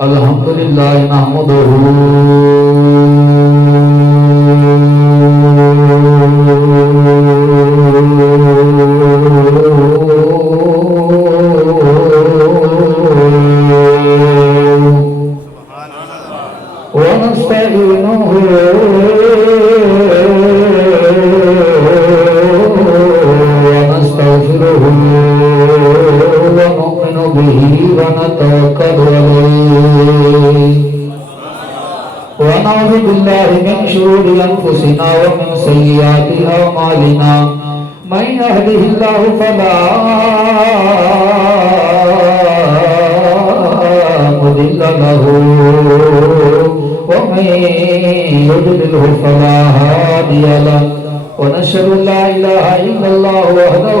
الحمدللہ نحمدہ ونعوذ بالله من شرور أنفسنا ومن سيئات أعمالنا من يهده الله فلا مضل له ومن يضلله فلا هادي له ونشهد أن لا إله إلا الله وحده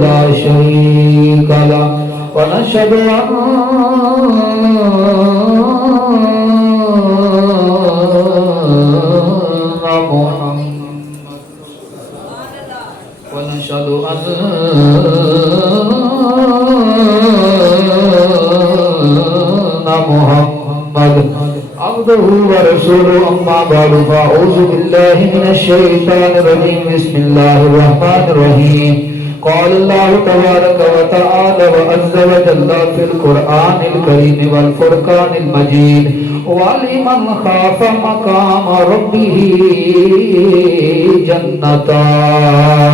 لا شريك له ونشهد أن محمد عبده ورسوله أما بعد فأعوذ بالله من الشيطان الرجيم بسم الله الرحمن الرحيم قال الله تبارك وتعالى وعز وجل في القرآن الكريم والفرقان المجيد ولمن خاف مقام ربه جنتان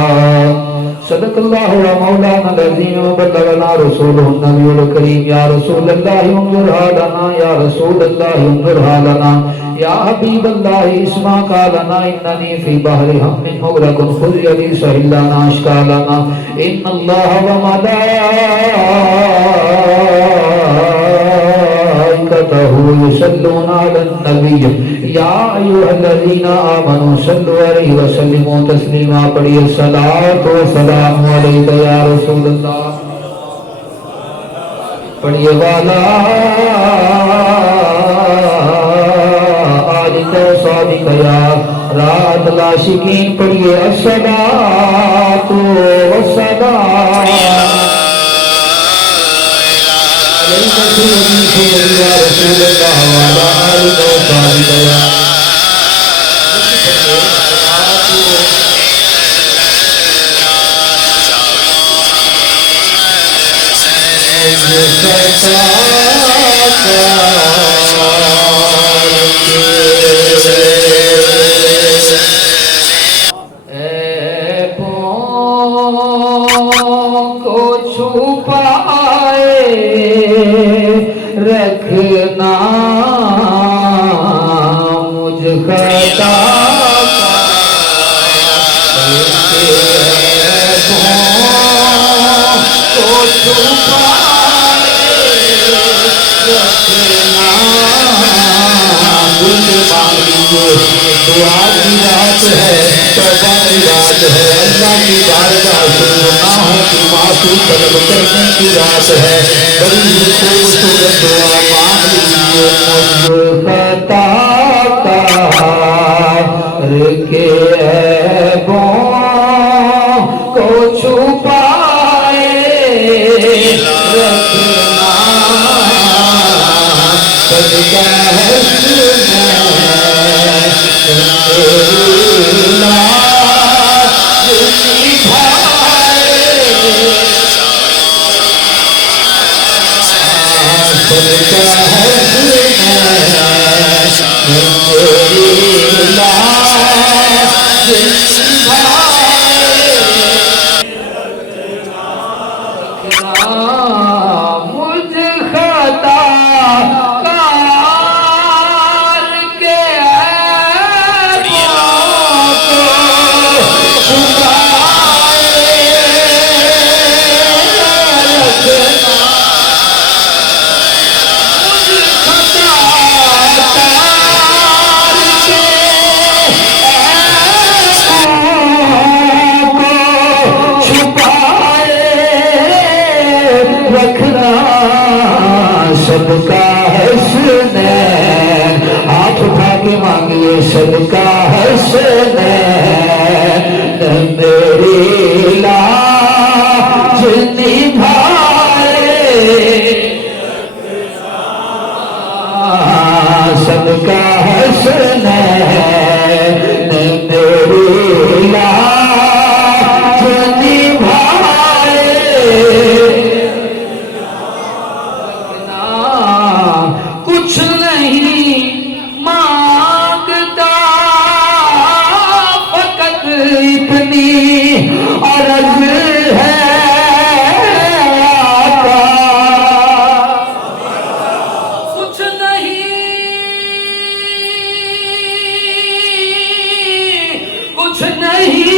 صدق الله ومولانا العظيم وبلغنا رسوله النبي الكريم يا رسول الله انظرها لنا يا رسول الله انظرها لنا يا حبيب الله اسمع قالنا انني في بحر هم مغرق خذ يدي سهل لنا اشكالنا ان الله وملائكته يصلون على النبي يا ايها الذين امنوا صلوا عليه وسلموا تسليما پڑھیے الصلاۃ والسلام علیک یا رسول اللہ پڑھیے والا آلک صادق یا رات العاشقین پڑھیے الصلاۃ والسلام یا رسول اللہ وعلا آلک صادق یا رکھنا مجھ خطا کو چھپائے رکھنا مجھ مانگیے دعا کی رات ہے توبہ کی رات ہے اللہ کی بارگاہ سے گناہوں کی معافی طلب کرنے کی رات ہے بڑی خوبصورت دعا مانگ لیجیے مجھ خطا کر کے عیبوں کو چھپائے رکھنا صدقہ حسن صدقہ حسنین میری لاج نبھائے صدقہ حسنین میری لاج نبھائے کچھ نہیں مانگتا فقط اتنی عرض ہے آقا کچھ نہیں کچھ نہیں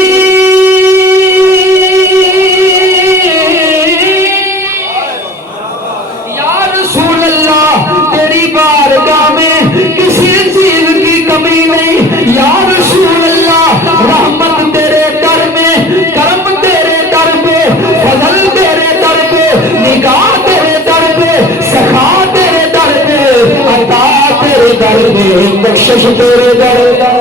یا رسول اللہ تیری بارگاہ میں کسی چیز کی کمی نہیں یا رسول اللہ رحمت تیرے در میں کرم تیرے در پہ فضل تیرے در پہ نگاہ تیرے در پہ سخا تیرے در پہ عطا تیرے در پہ بخشش تیرے در پہ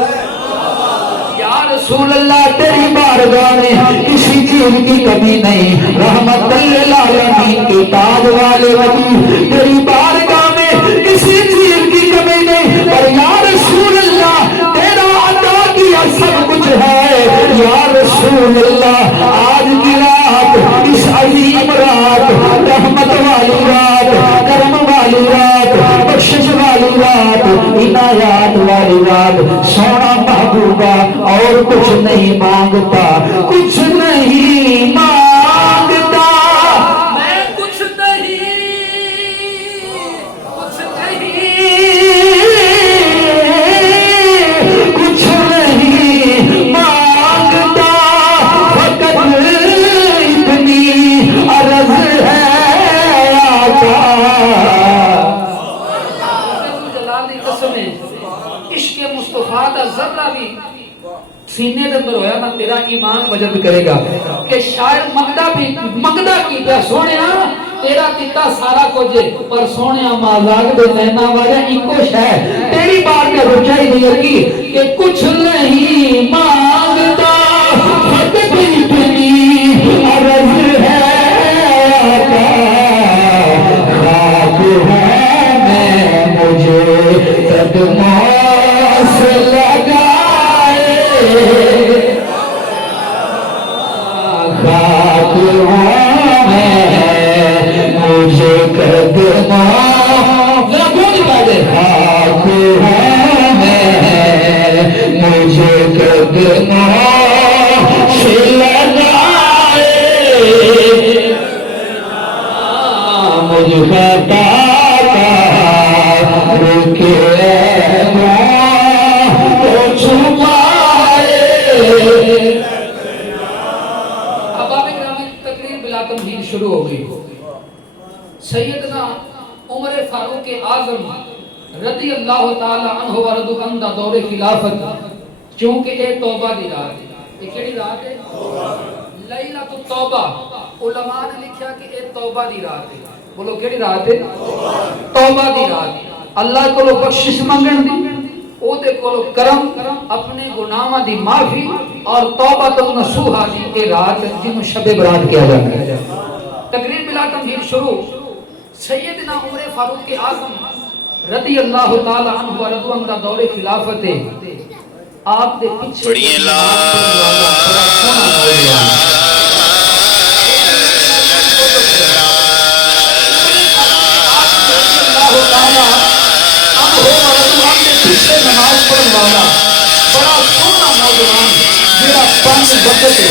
یا رسول اللہ تیری بارگاہ میں کسی چیز کی کمی نہیں رحمت للعالمین کے تاج والے نبی تیری بارگاہ میں کسی چیز کی کمی نہیں اور یا رسول اللہ تیرا عطا کیا سب کچھ ہے یا رسول اللہ آج کی رات اس عظیم رات رحمت والی رات کرم والی رات بخشش والی رات عنایات والی رات سونا محبوبہ اور کچھ نہیں مانگتا کچھ نہیں مانگتا میں کچھ نہیں مانگتا فقط اتنی عرض ہے آقا جلالی قسم ہے عشق مصطفیٰ کا ذرہ بھی سینے دے اندر ہویا نا تیرا ایمان وجد کرے گا کہ شاید منگدا کی پیا سونیا تیرا کتا سارا کچھ پر سونیا مازاق دے لینا والا ایکو شے تیری بات میں رجائی نہیں لگی کہ کچھ نہیں مانگتا فقط اتنی عرض ہے آقا خاک ہے میں مجھے قدموں سے لگائے خاک ہوں میں مجھے قدموں خاک ہوں میں مجھے قدموں سے لگائے مجھ خطا کا رکے شروع ہو گئی سیدنا عمر فاروق اعظم رضی اللہ تعالی عنہ ورضو عنہ دور خلافت چونکہ اے توبہ دی رات ہے یہ کیڑی رات ہے لیلۃ التوبہ علماء نے لکھا کہ اے توبہ دی رات ہے بولو کیڑی رات ہے توبہ دی رات اللہ کو بخشش منگن دی او دے کولو کرم اپنے گناہاں دی معافی اور توبہ نصوحہ دی اے رات جنوں شب برات کیا جاتا ہے تقریر بلا تمہید شروع سیدنا عمر فاروق اعظم رضی اللہ تعالی عنہ ورضو عنہ دور خلافت آپ دے پیچھے پڑھیے لا نماز پڑھنے والا بڑا سونا نوجوان جڑا پنج وقت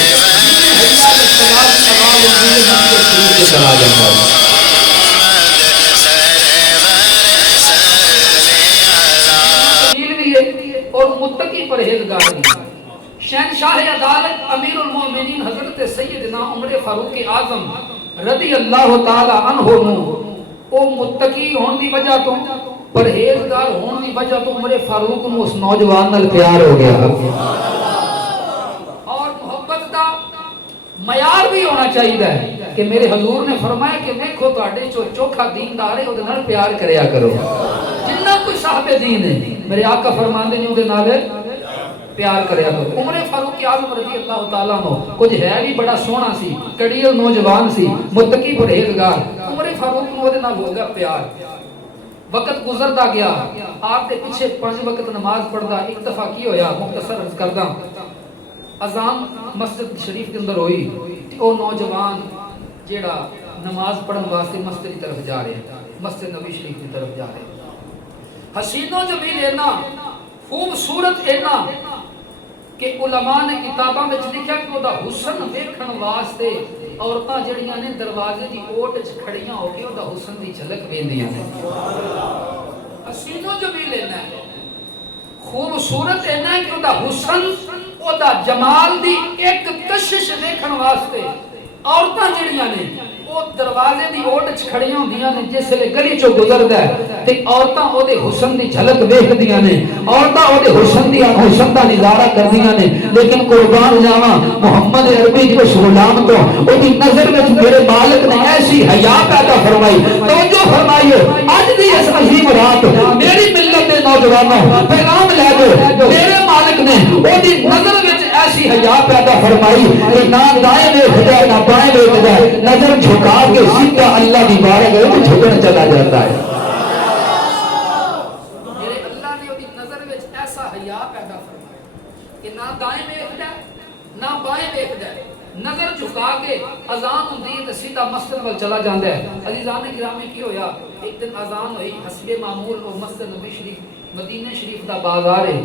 حیات الصلاۃ کی آواز ہوندی ہے ہم کے شروع سے چلا جاتا ہے اور متقی پرہیزگار بھی شہنشاہ عدالت امیر المومنین حضرت سیدنا عمر فاروق اعظم رضی اللہ تعالی عنہ او متقی ہون دی وجہ تو پرہیزگار ہون دی وجہ تو عمر فاروق نو اس نوجوان نال پیار ہو گیا اور محبت دا معیار بھی ہونا چاہیے کہ میرے حضور نے فرمایا کہ دیکھو تواڈے چو چوکھا دیندار ہے، اودے نال پیار کریا کرو. جنہ کوئی صاحب دین ہے میرے آقا فرماندے نے اودے نال پیار کریا کرو. عمر فاروق اعظم رضی اللہ تعالیٰ عنہ کچھ ہے بھی بڑا سونا سی، کڑیل نوجوان سی، متقی پرہیزگار. عمر فاروق نو اودے نال ہو گیا پیار. وقت گزرتا گیا، آپ دے پیچھے 5 وقت نماز پڑھدا. ایک دفعہ کی ہویا مختصر عرض کردا، اذان مسجد شریف کے اندر ہوئی تے او نوجوان جیڑا نماز پڑھن واسطے مسجد کی طرف جا رہے ہیں، مسجد نبی شریف کی طرف جا رہے ہیں. حسین و جمیل اینا خوبصورت اینا کہ علماء نے کتاباں میں لکھا کہ دا حسن ویکھن واسطے عورتاں جڑیاں نے دروازے دی اوٹ وچ کھڑیاں ہو کے دا حسن دی جھلک ویندیاں نے. حسین و جمیل اینا خوبصورت اینا کہ دا حسن او دا جمال دی ایک کشش ویکھن واسطے عورتاں جڑیاں نے وہ دروازے دی اوٹ وچ کھڑیاں ہوندیاں نے. جس ویلے گلی چوں گزردا ہے تے عورتاں او دے حسن دی جھلک ویکھدیاں نے، عورتاں او دے حسن دا نظارہ کردیاں نے. لیکن قربان جاواں محمد عربی جو اس غلام تو او دی نظر وچ میرے مالک نے ایسی حیا پیدا فرمائی. توجہ فرمائیو، اج دی اس عظیم رات میری ملت دے نوجوانوں پیغام لے دو. میرے مالک نے او دی نظر وچ ایسی حیا پیدا فرمائی کہ نہ دائیں ویکھدا نہ بائیں ویکھدا، نظر جھکا کے سیدھا اللہ کی بارگاہ میں جھکن چلا جاتا ہے. میرے اللہ نے اودی نظر وچ ایسا حیا پیدا فرمایا کہ نہ دائیں ویکھدا نہ بائیں ویکھدا، نظر جھکا کے اذان ہوندی ہے تے سیدھا مسجد ول چلا جاندا ہے. عزیزان گرامی کی ہویا، ایک دن اذان ہوئی، حسب معمول وہ مسجد نبی شریف مدینے شریف دا بازار ہے،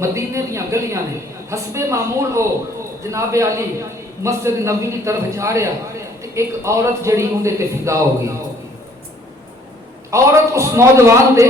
مدینے دیاں گلیاں نے. حسب معمول ہو جناب علی مسجد نبی کی طرف جا رہا تے ایک عورت جڑی اون دے تے فدا ہو گئی. عورت اس نوجوان دے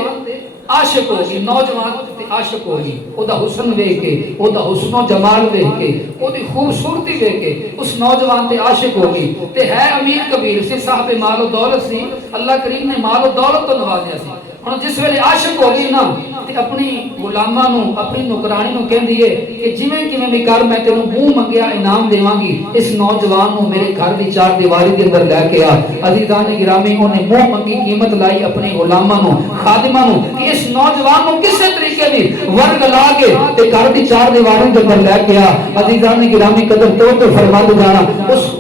عاشق ہو گئی، نوجوان تے عاشق ہو گئی. او دا حسن ویکھ کے، او دا حسن و جمال ویکھ کے، او دی خوبصورتی ویکھ کے اس نوجوان تے عاشق ہو گئی. تے ہے امیر کبیر سی، صاحب مال و دولت سی، اللہ کریم نے مال و دولت تو نوازیا سی. ہن جس ویلے عاشق ہو گئی نا تے اپنی غلاماں نو اپنی نوکرانی نو کہندی ہے کہ جویں کیویں بھی کر میں تینوں منہ منگیا انعام دیواں گی، اس نوجوان نو میرے گھر دی چار دیواری دے اندر لے کے آ. عزیزان گرامی اونے منہ منگی قیمت لائی اپنی غلاماں نو خادماں نو کہ اس نوجوان نو کسے طریقے دی ورگ لا کے تے گھر دی چار دیواری دے اندر لے کے آ. عزیزان گرامی قدر تو فرما دو جانا اس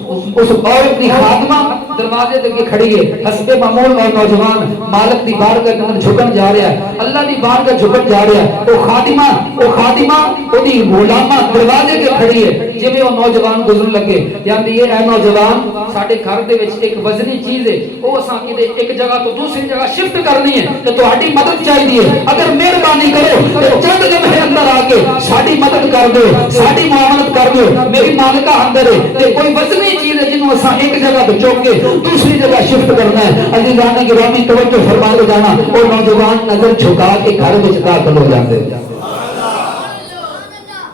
عورت دی خادمہ دروازے تے کھڑی ہے. حسب معمول اور نوجوان مالک دی بارگاہ کے اندر جھکن جا رہا ہے، اللہ دی بارگاہ جھکن جا رہا ہے. وہ خادمہ او دی غلامہ دروازے تے کھڑی ہے. جویں وہ نوجوان گزر لگے یعنی یہ اے نوجوان ساڈے گھر دے وچ ایک وزنی چیز ہے، او اساں کدے ایک جگہ تو دوسری جگہ شفٹ کرنی ہے تے تہاڈی مدد چاہیے. اگر مہربانی کرو تے چند لمحے اندر آ کے ساڈی مدد کر دو، ساڈی معاونت کر دو. میری مالکہ اندر ہے تے کوئی وزنی چیز ہے جنوں اساں ایک جگہ تو چوک کے دوسری جگہ شفٹ کرنا ہے. عزیزان گرامی توجہ فرما دو جانا. وہ نوجوان نظر جھکا کے گھر وچ داخل ہو جاندے،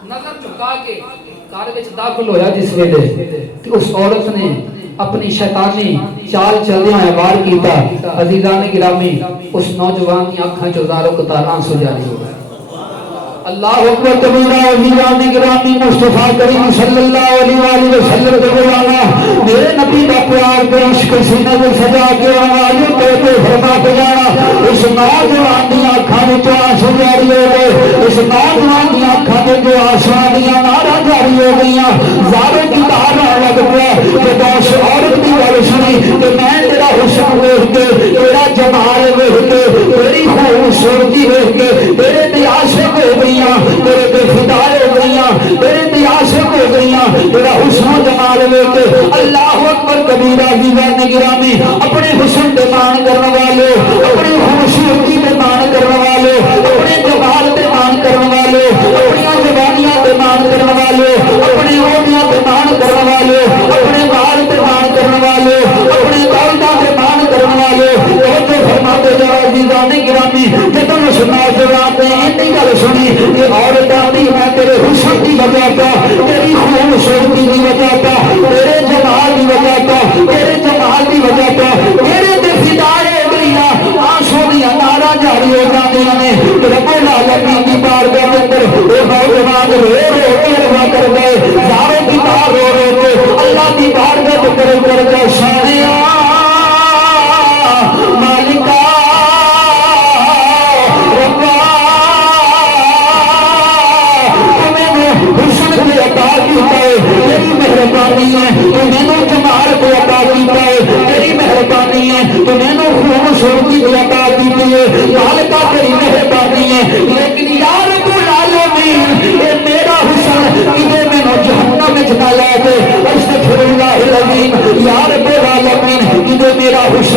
نظر جھکا کے گھر وچ داخل ہویا. جس ویلے کہ اس عورت نے اپنی شیطانی چال چلدے ہوئے وار کیتا. عزیزان گرامی اس نوجوان کی آنکھاں چوں زارو قطار آنسو جاری ہو گئے. اللہ اکبر کبیرہ. عزیزان گرامی مصطفیٰ کریم صلی اللہ علیہ وآلہ وسلم کے بلانا میرے نبی کا پیار کے عشق سینے میں سجا کے آواز کہتے فرما کے جانا. اس نوجوان کی آنکھاں میں جو آنسو جاری ہو گئے، اس نوجوان کی آنکھاں میں جو آسانیاں نارا جاری ہو گئیاں. زاروں کی دہانا لگ گیا کہ اس عورت کی گل سنی کہ میں تیرا حسن ویکھ کے، تیرا جمال ویکھ کے، تیری خوبصورتی ویکھ کے تیرے تے عاشق ہو گئی، تیرے تے فدا ہو گئیاں، تیرے تے عاشق ہو گئیاں. تیرا حسن و جمال ویکھ کے اللہ اکبر کبیرہ. عزیزان گرامی اپنے حسن تے مان کرنے والے، اپنی خوبصورتی تے مان کرنے والے، اپنے جمال تے مان کرنے والے، اپنی جوانیاں تے مان کرنے والے، اپنے عہدیاں تے مان کرنے والے، اپنے مال تے مان کرنے والے، اپنے دولتاں تے مان کرنے والے. توجہ فرما دے جا. عزیزان گرامی جدوں اس نوجوان نے اتنی گل سنی کہ عورت آتی میں تیرے حسن کی وجہ کا، تیری خوبصورتی کی وجہ کا، تیرے جمال کی وجہ کا، تیرے جمال کی وجہ کا تیرے تے فدا ہو گئی. آنسو دیا نارا جاری ہو جاندیاں نے. رب العالمین کی بارگاہ کے اندر وہ نوجوان رو رو کے روا کر گئے. زاروں کی بار رو رو کے اللہ کی بارگاہ کر کر کے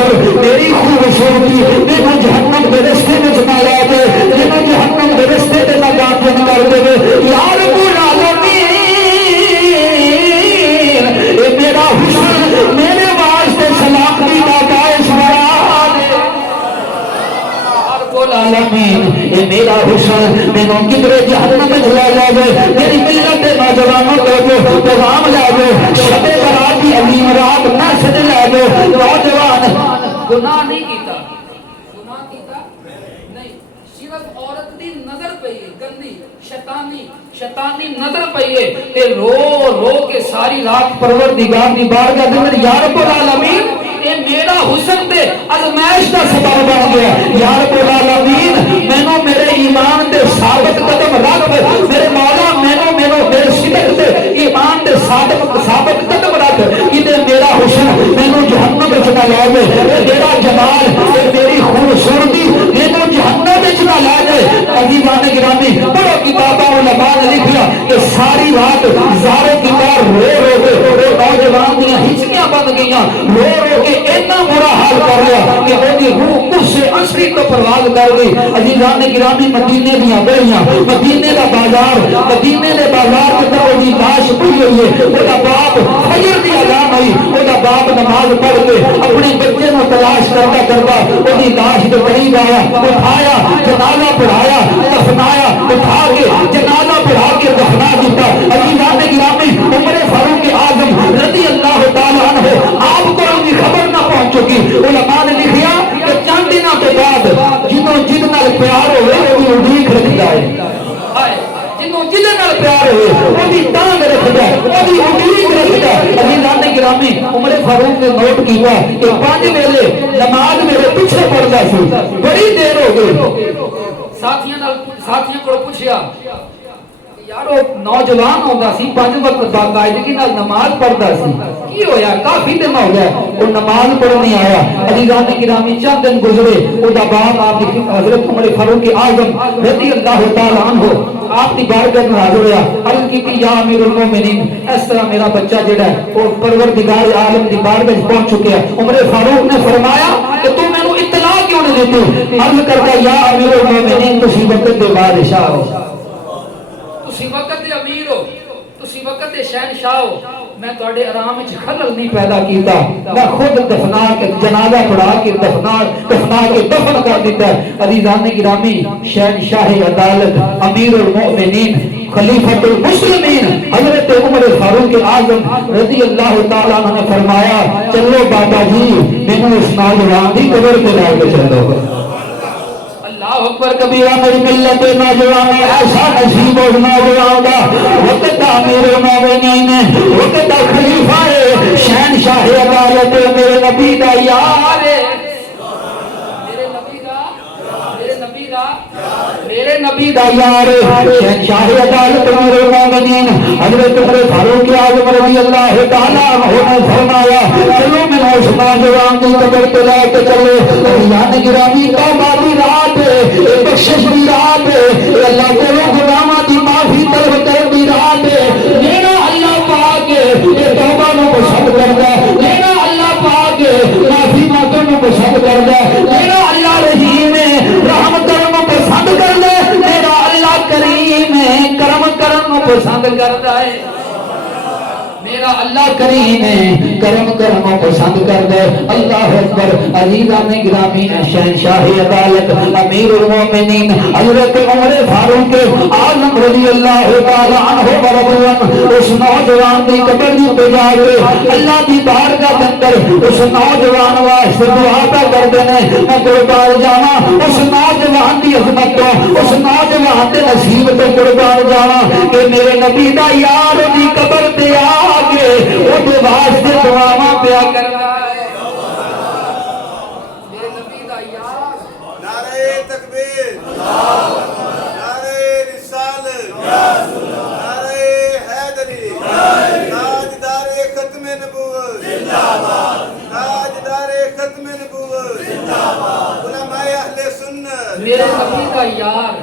حسن میری خوبصورتی مینوں جہنم دے رستے وچ نہ لے جائے مینوں جہنم دے رستے تے نہ گامزن کر دے یا رب العالمین اے میرا حسن میرے واسطے سلامتی دا باعث بنا دے رب العالمین اے میرا حسن مینوں کدھر جہنم وچ لے جائے میری ملت دے نوجوانوں کو پیغام لے جائے شب برات کی عظیم رات نہ سج لے جائے نوجوان گناہ نہیں کیتا نہیں صرف عورت دی نظر پئی ہے گندی شیطانی نظر پئی ہے تے رو رو کے ساری رات پروردگار دی بارگاہ دے اندر یا رب العالمین اے میرا حسن تے ازمائش دا سبب بن گیا یا رب العالمین مینوں میرے ایمان تے ثابت قدم رکھ میرے مولا مینوں میرے صدق تے ایمان تے ثابت قدم رکھ کہ میرا حسن مینوں جہنم وچ نہ لے جائے میرا جمال تے میری خوبصورتی مینوں جہنم وچ نہ لے جائے عزیزان گرامی پڑھو کتاباں علماء نے لکھیا کہ ساری رات زاروں کی طرح رو کے نوجوان دیاں ہچکیاں بن گئیاں رو کے اتنا برا حال کر لیا کہ وہ دی روح اس سے عصری تو پرواز کر گئی عزیزان گرامی مدینے دیاں گلیاں مدینے دا بازار مدینے دے بازار کے اندر وہ لاش پڑی ہوئی ہے وہ دا باپ فجر دی اذان ہوئی وہ دا باپ نماز پڑھ کے اپنے بچے کو تلاش کرتا وہ دی لاش کے قریب آیا اٹھایا جنازہ پڑھایا دفنایا اٹھا کے جنازہ پڑھا کے دفنا دیتا عزیزان گرامی عمر فاروق اعظم رضی اللہ تعالیٰ عنہ آپ کو ان کی خبر نہ پہنچ چکی علماء نے لکھیا کہ چند دنوں کے بعد جنہوں جن نال پیار ہوئے وہ اڈیق رکھ جائے جنہوں جن نال پیار ہوئے وہ دی تانگ رکھ جائے وہ دی اڈیق رکھ جائے عزیزان گرامی عمر فاروق نے نوٹ کیا کہ 5 ویلے نماز میرے پیچھے پڑھدا سی بڑی دیر ہو گئی ساتھیاں کو پوچھیا یارو نوجوان ہوتا سی 5 وقت باقاعدگی نال نماز پڑھتا سی کی ہویا کافی دن ہو گیا وہ نماز پڑھنے آیا عزیزان گرامی چند دن گزرے وہ دا باپ آپ کی حضرت عمر فاروق اعظم رضی اللہ تعالیٰ عنہ آپ کی بارگاہ میں حاضر ہوا عرض کی کہ یا امیر المومنین اس طرح میرا بچہ جڑا ہے وہ پروردگار عالم کی بارگاہ میں پہنچ چکا ہے عمر فاروق نے فرمایا کہ تو میں نے اطلاع کیوں نہیں دیتی عرض کرتا یا امیر المومنین تسی وقت دے بادشاہ ہو تسی وقت دے امیر ہو تسی وقت دے شہنشاہ ہو میں تواڈے آرام وچ خلل نہیں پیدا کیتا میں خود دفنا کے جنازہ پڑھا کے دفنا کے دفن کر دیتا ہے عزیزان گرامی شہنشاہ عدالت امیر المؤمنین خلیفۃ المسلمین حضرت عمر فاروق اعظم رضی اللہ تعالیٰ عنہ نے فرمایا چلو بابا جی مینوں اس نوجوان دی قبر تے لے کے چلو اللہ اکبر کبیرہ میری ملت نوجوان ایسا نصیب اس نوجوان کا وقت امیر المومنین وقت خلیفہ شہنشاہ عدالت میرے نبی دا یار میرے نبی دا یار شہنشاہ عدالت امیر المومنین حضرت عمر فاروق اعظم رضی اللہ تعالیٰ عنہ نے فرمایا چلو میں اس نوجوان کی قبر پہ لے کے چلے یعنی گرامی توبہ دی رات بخشش دی رات اللہ کو گناہاں دی معافی طلب کر دی رات میرا اللہ پاک یہ توبہ نو پسند کردا ہے میرا اللہ پاک معافی مانگن نو پسند کردا ہے میرا اللہ رحیم رحم کرن نو پسند کردا ہے میرا اللہ کریم کرم کرن نو پسند کردا ہے میرا اللہ کریم کرم کرم پسند کر دے اللہ اکبر عزیزان گرامی شہنشاہ عدالت امیر المومنین حضرت عمر فاروق اعظم رضی اللہ تعالی عنہ ورضوان اس نوجوان دی قبر پہ جا کے اللہ دی بارگاہ کے اندر اس نوجوان واسطے دعا پہ کردے نے میں قربان جاواں اس نوجوان دی عظمت تو اس نوجوان دے نصیب تو قربان جاواں کہ میرے نبی دا یار دی قبر تے آ کے وہ دے واسطے دعاواں پیا کرنا ہے میرے نبی دا یار نعرہ تکبیر نعرہ رسالت نعرہ حیدری تاجدار ختم نبوت زندہ باد تاجدار ختم نبوت زندہ باد علماء اہل سنت میرے نبی دا یار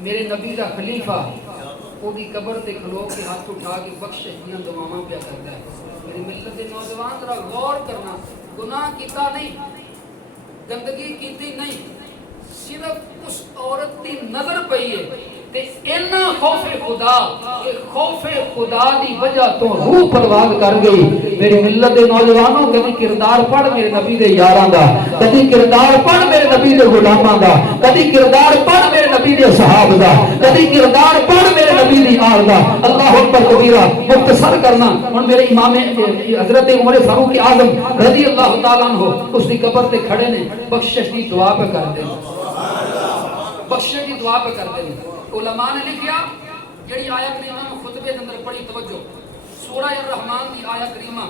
میرے نبی دا خلیفہ وہ دی قبر تے کھلو کے ہاتھ اٹھا کے بخشش دیاں دعاواں پیا کرتا ہے. میری ملت دے نوجوان ذرا غور کرنا، گناہ کیتا نہیں، گندگی کیتی نہیں، صرف اس عورت دی نظر پئی ہے تے اینا خوف خدا، کہ خوف خدا دی وجہ تو روح پرواز کر گئی. میری ملت دے نوجوانوں کبھی کردار پڑھ میرے نبی دے یاراں دا، کبھی کردار پڑھ میرے نبی دے غلاماں دا، کبھی کردار پڑھ میرے نبی دے صحابہ دا، کبھی کردار پڑھ میرے نبی دی آل دا. اللہ اکبر کبیرہ. مختصر کرنا ہن میرے امام حضرت عمر فاروق اعظم رضی اللہ تعالیٰ عنہ اس دی قبر تے کھڑے نے، بخشش دی دعا پہ کرتے ہیں، بخشش دی دعا پہ کرتے ہیں. علماء نے لکھیا جڑی آیت کریمہ میں خطبے اندر پڑھی توجہ، سورہ الرحمن کی آیت کریمہ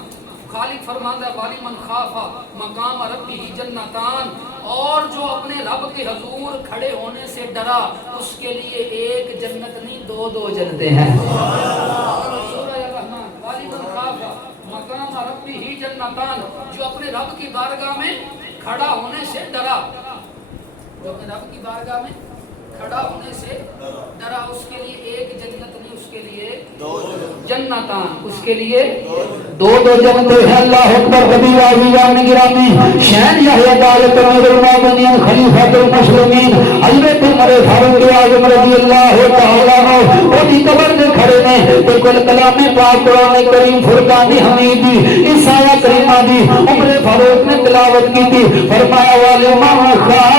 خالق فرماندا ہے والی من خافا مقام ربہ جنتان، اور جو اپنے رب کے حضور کھڑے ہونے سے ڈرا اس کے لیے ایک جنت نہیں دو دو جنتیں ہیں. سورہ الرحمن والی من خافا مقام ربہ جنتان، جو اپنے رب کی بارگاہ میں کھڑا ہونے سے ڈرا، جو اپنے رب کی بارگاہ میں کھڑا ہونے سے ڈرا اس کے لیے ایک جنت نہیں، اس کے لیے دو جنتان، اس کے لیے دو دو جنتیں ہیں. اللہ اکبر کبیرہ. عزیزان گرامی، شہن یحییٰ عدالت امیر المومنین خلیفۃ المسلمین حضرت عمر فاروق اعظم رضی اللہ تعالیٰ عنہ وہ دی قبر دے کھڑے نے تے کل کلام پاک قرآن کریم فرقان حمید دی اس آیت کریمہ دی عمر فاروق نے تلاوت کی تھی. فرمایا والی من خاف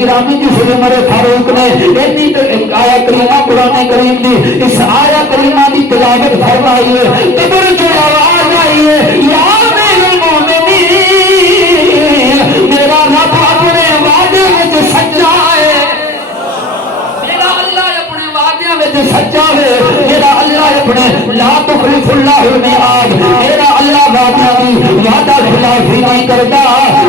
گرامی جس عمر فاروق نے آیا کریمہ قرآن کریم دی اس آیا کریمہ دی تلاوت فرمائی ہے. قبر جو آواز آئی ہے یا میرے مومنین، میرا رب اپنے وعدے میں سچا ہے، میرا اللہ اپنے وعدے میں سچا ہے، میرا اللہ اپنے لا تخلف اللہ المیعاد، میرا اللہ وعدہ دی وعدہ خلافی نہیں کرتا،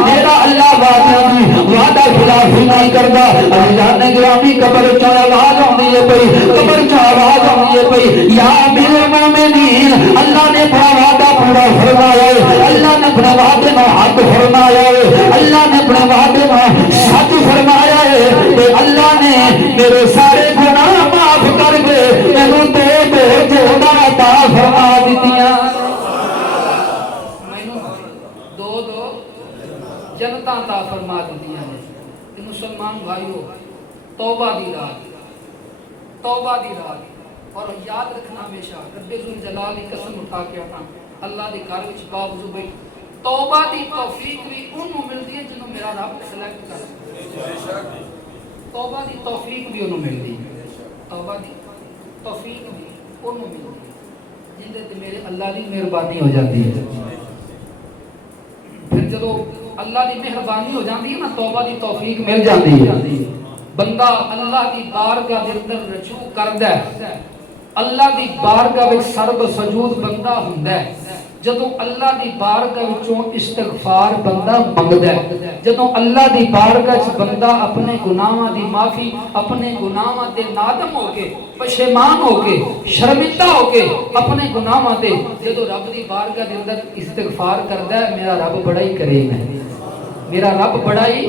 میرا اللہ وعدہ دی وعدہ خلافی نہیں کرتا. اللہ نے گرامی قبر چا آواز آنی ہے پئی، قبر چا آواز آنی ہے پئی یا امیر المومنین. اللہ نے اپنا وعدہ پورا فرمایا ہے، اللہ نے اپنے وعدے میں حق فرمایا ہے، اللہ نے اپنے وعدے میں سچ فرمایا ہے کہ اللہ نے میرے سارے گناہ معاف کر کے مینوں دو جنتاں عطا فرما دتیاں، مینوں دو جنتاں عطا فرما دتیاں نے. مسلمان بھائیو، توبہ دی رات، توبہ دی رات، اور یاد رکھنا ہمیشہ رب ذوالجلال کی قسم اٹھا کے آنا اللہ دی گھر وچ باوضو بیٹھ توبہ دی توفیق بھی انہوں ملتی ہے جنہوں میرا رب سلیکٹ کر، توبہ دی توفیق بھی انہوں ملتی ہے، توبہ دی توفیق بھی انہوں ملتی ہے جن دے میرے اللہ دی مہربانی ہو جاتی ہے. پھر جدو اللہ دی مہربانی ہو جاتی ہے نا، توبہ دی توفیق مل جاتی ہے، بندہ اللہ دی بارگاہ دے اندر رجوع کردا ہے، اللہ دی بارگاہ وچ سرب سجود بندہ ہوندا ہے. جدوں اللہ دی بارگاہ وچوں استغفار بندہ منگدا ہے، جدوں اللہ دی بارگاہ وچ بندہ اپنے گناہاں دی معافی، اپنے گناہاں تے نادم ہو کے، پشیمان ہو کے، شرمندہ ہو کے اپنے گناہاں تے جدوں رب دی بارگاہ دے اندر استغفار کردا ہے، میرا رب بڑا ہی کریم ہے، میرا رب بڑا ہی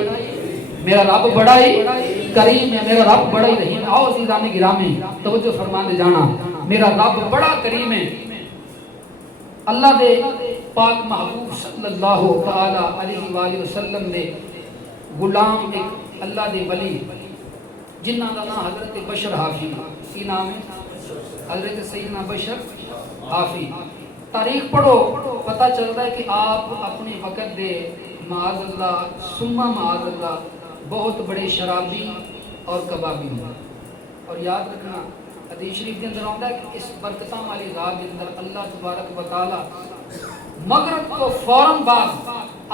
کریم ہے، میرا رب بڑا ہی رحیم ہے. آؤ عزیزان گرامی توجہ فرماندے جانا، میرا رب بڑا کریم ہے. اللہ دے پاک محبوب صلی اللہ تعالی علیہ وآلہ وسلم دے غلام ایک اللہ دے ولی جنہ دا نام حضرت بشر حافی، کی نام ہے حضرت سیدنا بشر حافی. تاریخ پڑھو پتہ چلتا ہے کہ آپ اپنے وقت دے معاذ اللہ ثم معاذ اللہ بہت بڑے شرابی اور کبابی ہیں. اور یاد رکھنا حدیث شریف کے اندر آتا ہے کہ اس برکتاں والی رات کے اندر اللہ تبارک و تعالی مغرب کو فوراً بعد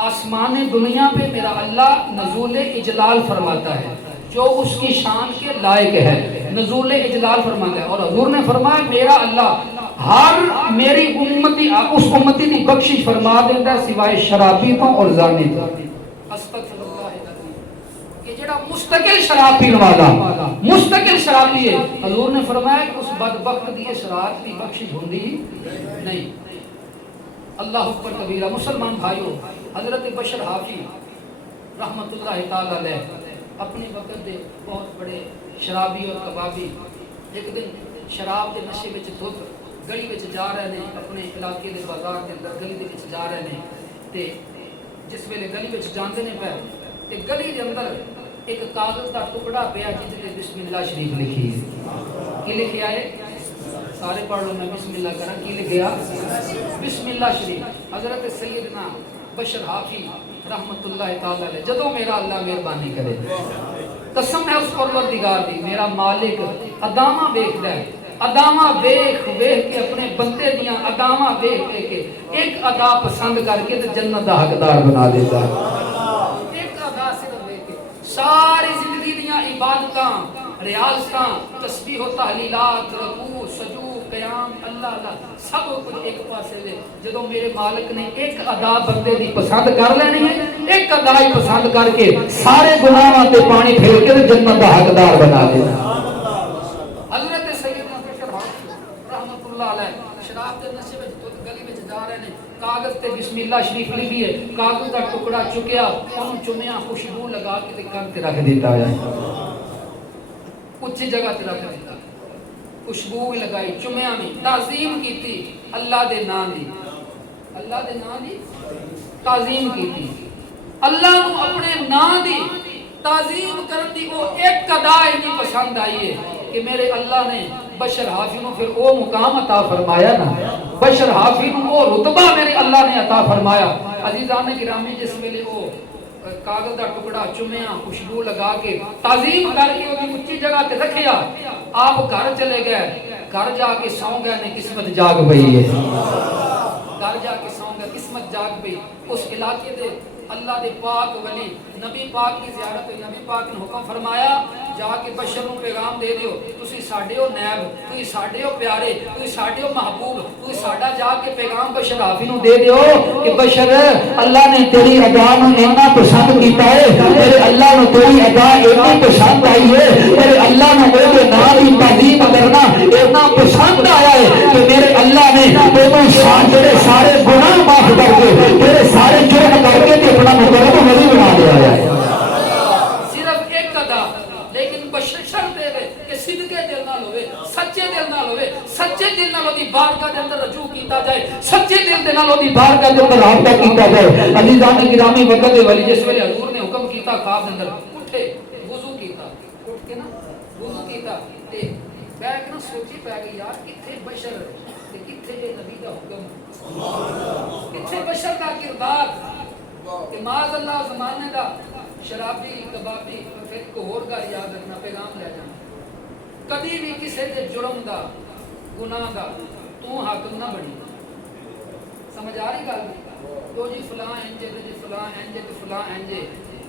آسمان دنیا پہ میرا اللہ نزول اجلال فرماتا ہے. جو اس کی شان کے لائق ہے، نزول اجلال فرماتا ہے۔ اور حضور نے فرمایا میرا اللہ ہر میری امتی اس امتی کی بخشش فرما دیتا ہے سوائے شرابی تو اور زانی تو۔ استغفر اللہ العظیم۔ کہ جڑا مستقل شراب پینے والا مستقل شرابی ہے، حضور نے فرمایا کہ اس بدبخت دی شراب کی بخشش ہوندی نہیں۔ اللہ اکبر کبیرہ۔ مسلمان بھائیوں، حضرت بشر حافی رحمت اللہ تعالی علیہ اپنے وقت دے بہت بڑے شرابی اور کبابی، ایک دن شراب کے نشے میں دھت گلی میں جا رہے ہیں، اپنے علاقے دے بازار کے اندر گلی دے جا رہے ہیں، تے جس ویلے گلی میں جاندے نے پہ تے گلی دے اندر ایک کاغذ کا ٹکڑا پیا جس تے بسم اللہ شریف لکھی ہے۔ کی لکھیا ہے؟ سارے پڑھ لو، میں بسم اللہ کرا۔ کی لکھیا؟ بسم اللہ شریف۔ حضرت سیدنا بشر حافی رحمت اللہ تعالی علیہ جدوں میرا اللہ مہربانی کرے، قسم ہے اس پروردگار دی، میرا مالک ادامہ ویکھدا ہے، ادامہ ویکھ ویکھ کے اپنے بندے دیاں ادامہ ویکھ ویکھ کے ایک ادا پسند کر کے تے جنت دا حقدار بنا دیتا ہے۔ ایک ادا صرف ویکھ کے ساری زندگی دیاں عبادتاں، ریاضتاں، تسبیح و تحلیلات، رکوع، سجود، قیام، اللہ اللہ سب کچھ ایک پاسے دے۔ جدوں میرے مالک نے ایک ادا بندے دی پسند کر لینی ہے، ایک ادا ہی پسند کر کے سارے گناہاں تے پانی پھیر کے جنت دا حقدار بنا دینا۔ حضرت سیدنا بشر حافی رحمت اللہ علیہ شراب دے نشے وچ گلی وچ جا رہے ہیں، کاغذ تے بسم اللہ شریف لکھی ہے، کاغذ کا ٹکڑا چکیا، اونوں چنیا، خوشبو لگا کے کان تے رکھ دیتا ہے، اونچی جگہ تے رکھ دیتا، خوشبو لگائی، چومیا بھی، تعظیم کیتی اللہ دے نام دی، اللہ دے نام دی تعظیم کیتی، اللہ کو اپنے نام دی تعظیم کرن دی وہ ایک ادا اتنی پسند آئی ہے کہ میرے اللہ نے بشر حافی نو پھر وہ مقام عطا فرمایا نا، بشر حافی نو وہ رتبہ میرے اللہ نے عطا فرمایا۔ عزیزان گرامی، جس ویلے وہ کاغذ کا ٹکڑا چومیا، خوشبو لگا کے تعظیم کر کے وہ اونچی جگہ تے رکھیا، آپ گھر چلے گئے، گھر جا کے سو گئے نے قسمت جاگ پئی ہے، گھر جا کے سو گئے قسمت جاگ پئی۔ اس علاقے دے اللہ دے پاک ولی نبی پاک کی زیارت ہوئی، نبی پاک نے حکم فرمایا جا کے بشر نو پیغام دے دیو، تسی ساڈے ہو نیب، تسی ساڈے ہو پیارے، تسی ساڈے ہو محبوب، تسی ساڈا جا کے پیغام بشر حافی نو دے دیو کہ بشر اللہ نے تیری ادا نو اتنا پسند کیتا ہے، میرے اللہ نو تیری ادا اتنی پسند آئی ہے، میرے اللہ نو میرے نام کی تعظیم کرنا اتنا پسند آیا ہے کہ میرے اللہ نے تیرے سارے گناہ معاف کر کے تیرے سارے جرم کر کے اپنا مقرر ولی بنا دیا ہے۔ صرف ایک ادا، لیکن بشر دے دے کہ صدقے دل نال ہوئے، سچے دل نال ہوئے، سچے دل نال دی بارگاہ دے اندر رجوع کیتا جائے، سچے دل دے نال دی بارگاہ دے اندر رابطہ کیتا جائے۔ عزیزان گرامی، وقت دے ولی جس ویلے حضور نے حکم کیتا خواب دے اندر اٹھے، وضو کیتا، اٹھ کے نا وضو کیتا تے بیٹھ کے سوچی پے گئی یار کتھے بشر تے کتھے اے نبی دا حکم، کتھے بشر دا کردار کہ معاذ اللہ زمانے دا شرابی کبابی پھر کو ہور گل یاد رکھنا، پیغام لے جانا، کبھی بھی کسی دے جرم دا گناہ دا تو حاکم نہ بنی۔ سمجھ آ رہی گل؟ تو جی فلاں انجے تے فلاں انجے تے فلاں انجے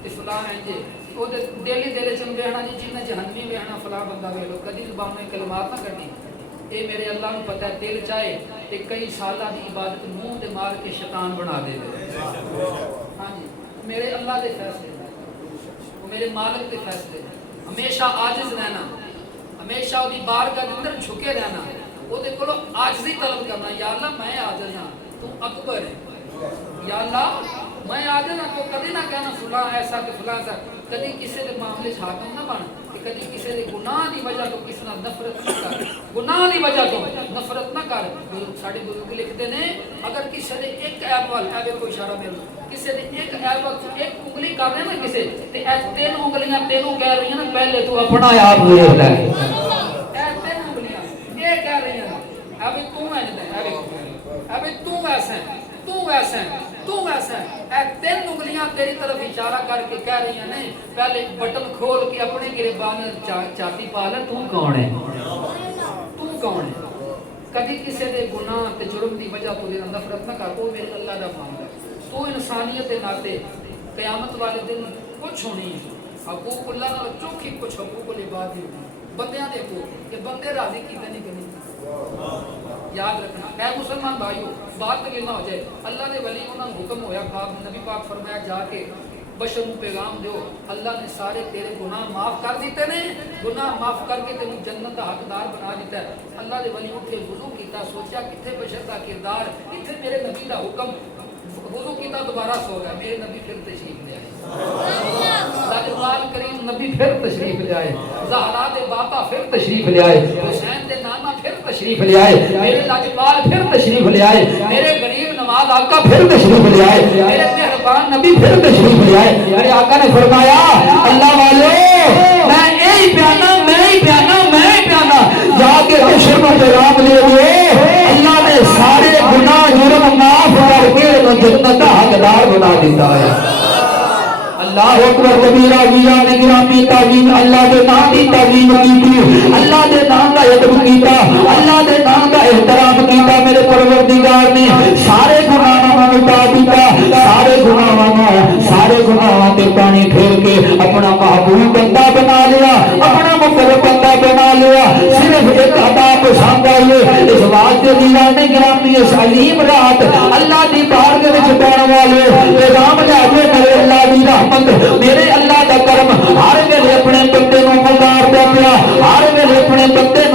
تے فلاں انجے او دے ڈیلی دل چ بیٹھنا جی جنہ جہنمی بیٹھنا فلاں بندہ ویکھ لو، کدی زبان میں کلمات نہ کرنی۔ اے میرے اللہ نو پتہ ہے دل چاہے تے کئی سالاں دی عبادت منہ تے مار کے شیطان بنا دے دے۔ ہاں جی، میرے اللہ دے فیصلے، میرے مالک دے فیصلے، ہمیشہ عاجز رہنا، ہمیشہ دی بارگاہ دے اندر جھکے رہنا، او دے کولو عاجزی طلب کرنا، یا اللہ میں عاجز ہاں تو اکبر ہے، یا اللہ میں عاجز ہاں تو کبھی نہ کہنا فلاں ایسا کہ فلاں ایسا، کبھی کسی دے معاملے چ حاکم نہ بن کہ کبھی کسی دے گناہ دی وجہ تو کس نال نفرت نہ کر، گناہ دی وجہ تو نفرت نہ کر۔ ساڈے بزرگ لکھتے نے اگر کسی دے ایک عیب وال اے کوئی اشارہ میرے کسی دے ایک عیب وال ایک انگلی کر رہے نا کسی تے اے تین انگلیاں تینوں کہہ رہی ہیں نا پہلے تو اپنا آپ دیکھ لے، اے تین انگلیاں یہ کہہ رہی ہیں ابھی تو ہے، ابھی تو ایسا ہے، تو ویسا ہے، تو ویسا ہے، اے تین انگلیاں تیری طرف اشارہ کر کے کہہ رہی ہیں نہیں پہلے بٹن کھول کے اپنے گریبان میں چاٹی پا لے، تو کون ہے، تو کون ہے۔ کبھی کسی دے گناہ تے جرم دی وجہ تو نفرت نہ کر، وہ میرے اللہ دا معاملہ ہے۔ تو انسانیت دے ناطے قیامت والے دن کچھ ہونی ہے، حقوق اللہ نال چوکھی کچھ حقوق العباد دی بندیاں دے حقوق کہ بندے راضی کیتے نہیں کرنی یاد رکھنا اے مسلمان بھائیو بات طویل نہ ہو جائے اللہ دے ولی انہاں نوں حکم ہویا خواب نبی پاک فرمایا جا کے بشر نوں پیغام دیو اللہ نے سارے تیرے گناہ معاف کر دیتے نے گناہ معاف کر کے تینوں جنت دا حقدار بنا دیتا ہے اللہ دے ولی اٹھے وضو کیتا سوچا کتھے بشر دا کردار کتھے میرے نبی دا حکم وضو کیتا دوبارہ سو گیا میرے نبی پھر تشریف لے آئے لاجواب کریم نبی پھر تشریف لے آئے زہرا دے باپا پھر تشریف لے آئے حسین دے نانا پھر تشریف لے آئے میرے لاجواب پھر تشریف لے آئے میرے غریب نواز آقا پھر تشریف لے آئے میرے مہربان نبی پھر تشریف لے آئے میرے آقا نے فرمایا اللہ والو میں یہی پیانا جا کے بشر کو پیغام لے لیے اللہ نے سارے گناہ جرم معاف کر کے جنت کا حقدار بنا دیتا ہے اللہ اکبر کبیرہ میاں گرامی تعظیم اللہ دے نام دی تعظیم کیتی اللہ دے نام دا ادب کیتا اللہ دے نام دا احترام کیتا میرے پروردگار نے سارے گناہاں نوں مٹا دیتا سارے گناہاں تے پانی پھیر کے اپنا محبوب بندہ بنا لیا اپنا مقرب بندہ بنا لیا صرف ایک عطا پسند آئی اس واسطے میاں گرامی اس عظیم رات اللہ دی بارگاہ وچ پاون والے پیغام لے کے میرے اللہ دی رحمت میرے اللہ دا کرم ہر ویلے اپنے بندے نوں گزار دے پیا ہر ویلے اپنے بندے